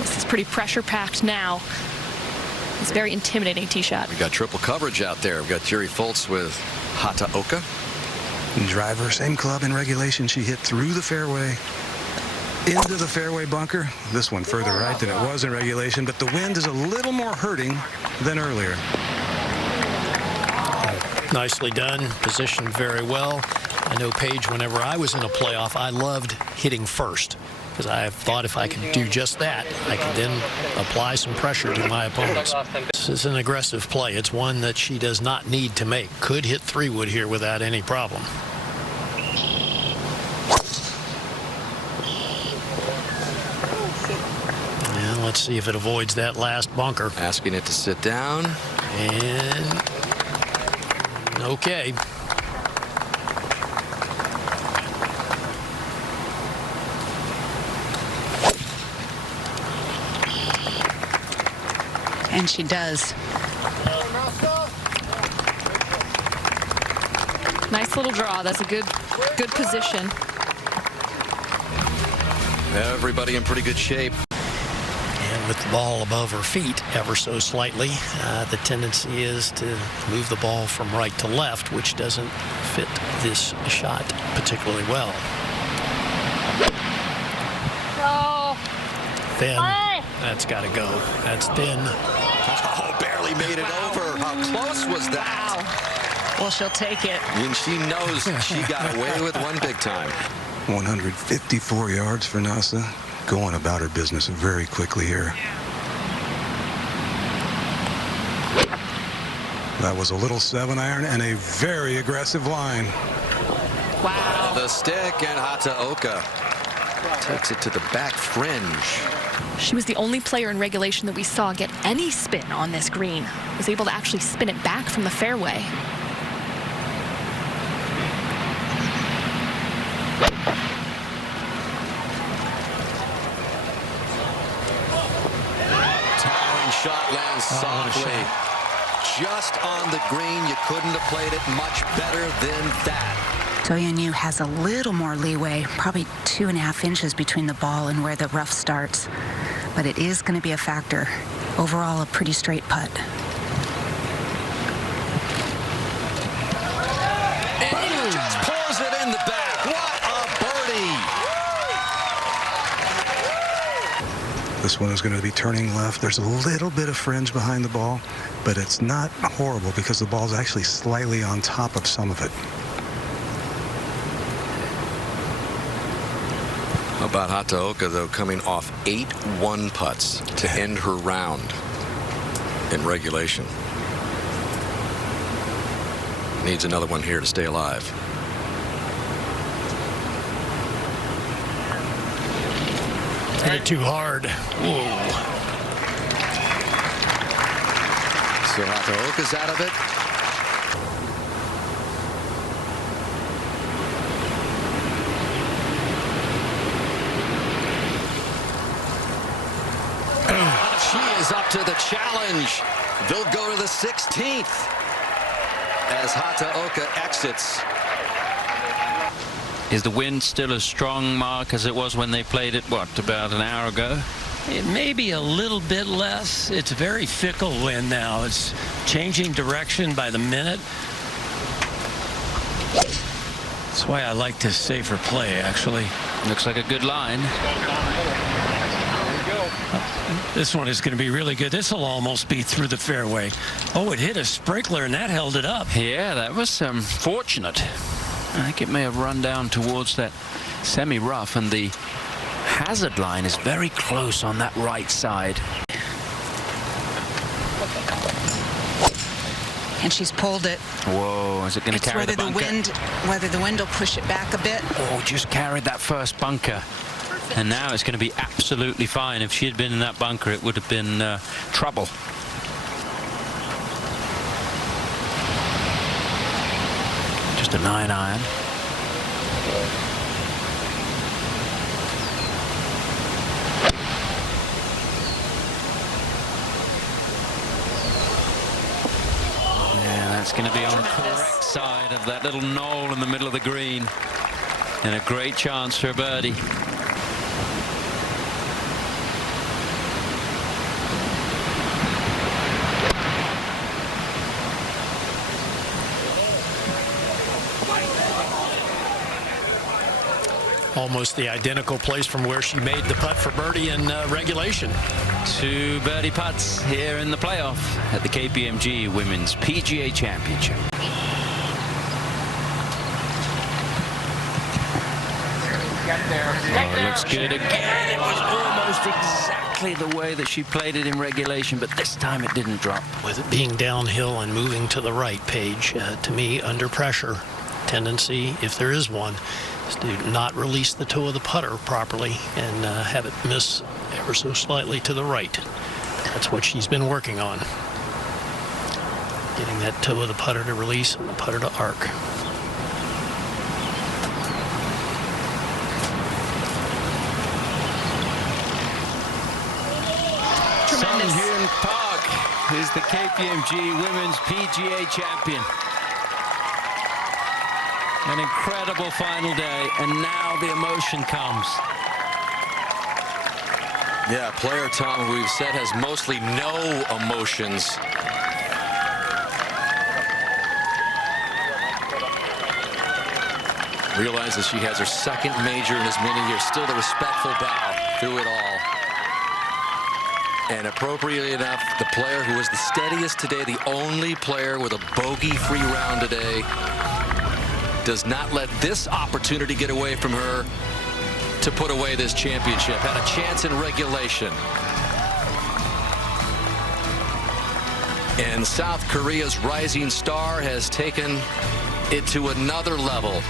This is pretty pressure-packed now. It's a very intimidating tee shot. We got triple coverage out there. We've got Jerry Foltz with Hataoka. Driver, same club in regulation. She hit through the fairway into the fairway bunker. This one further right than it was in regulation, but the wind is a little more hurting than earlier. Nicely done. Positioned very well. I know, Paige, whenever I was in a playoff, I loved hitting first, because I thought if I could do just that, I could then apply some pressure to my opponents. This is an aggressive play. It's one that she does not need to make. Could hit 3-wood here without any problem. And let's see if it avoids that last bunker. Asking it to sit down. And okay. And she does. Nice little draw. That's a good position. Everybody in pretty good shape. And with the ball above her feet ever so slightly, the tendency is to move the ball from right to left, which doesn't fit this shot particularly well. Oh. Thin. That's got to go. That's thin. Oh, barely made it over. How close was that? Wow. Well, she'll take it. And she knows she got away with one big time. 154 yards for Nasa. Going about her business very quickly here. That was a little 7-iron and a very aggressive line. Wow. The stick, and Hataoka takes it to the back fringe. She was the only player in regulation that we saw get any spin on this green. Was able to actually spin it back from the fairway. Towering shot lands softly. Just on the green. You couldn't have played it much better than that. So Yeon Ryu has a little more leeway, probably 2.5 inches between the ball and where the rough starts. But it is going to be a factor. Overall, a pretty straight putt. And he just pulls it in the back. What a birdie. This one is going to be turning left. There's a little bit of fringe behind the ball, but it's not horrible because the ball's actually slightly on top of some of it. How about Hataoka, though, coming off 8 1 putts to end her round in regulation. Needs another one here to stay alive. Hit it too hard. Whoa. So Hataoka's out of it. She is up to the challenge. They'll go to the 16th as Hataoka exits. Is the wind still as strong, Mark, as it was when they played it, what, about an hour ago? It may be a little bit less. It's very fickle wind now. It's changing direction by the minute. That's why I like this safer play, actually. Looks like a good line. This one is going to be really good. This will almost be through the fairway. Oh, it hit a sprinkler and that held it up. Yeah, that was fortunate. I think it may have run down towards that semi-rough, and the hazard line is very close on that right side. And she's pulled it. Whoa, is it going to carry the bunker? Whether the wind will push it back a bit. Oh, just carried that first bunker. And now it's going to be absolutely fine. If she had been in that bunker, it would have been trouble. Just a 9-iron. Yeah, that's going to be on the correct side of that little knoll in the middle of the green. And a great chance for a birdie. almost the identical place from where she made the putt for birdie in regulation. 2 birdie putts here in the playoff at the KPMG Women's PGA Championship. Oh, it looks good again. It was almost exactly the way that she played it in regulation, but this time it didn't drop. With it being downhill and moving to the right, Paige, to me, under pressure, tendency, if there is one, is to not release the toe of the putter properly and have it miss ever so slightly to the right. That's what she's been working on. Getting that toe of the putter to release and the putter to arc. Sung Hyun Park is the KPMG Women's PGA champion. An incredible final day, and now the emotion comes. Yeah, player Tom, who we've said has mostly no emotions. Realizes she has her second major in as many years. Still the respectful bow through it all. And appropriately enough, the player who was the steadiest today, the only player with a bogey-free round today, does not let this opportunity get away from her to put away this championship. Had a chance in regulation. And South Korea's rising star has taken it to another level.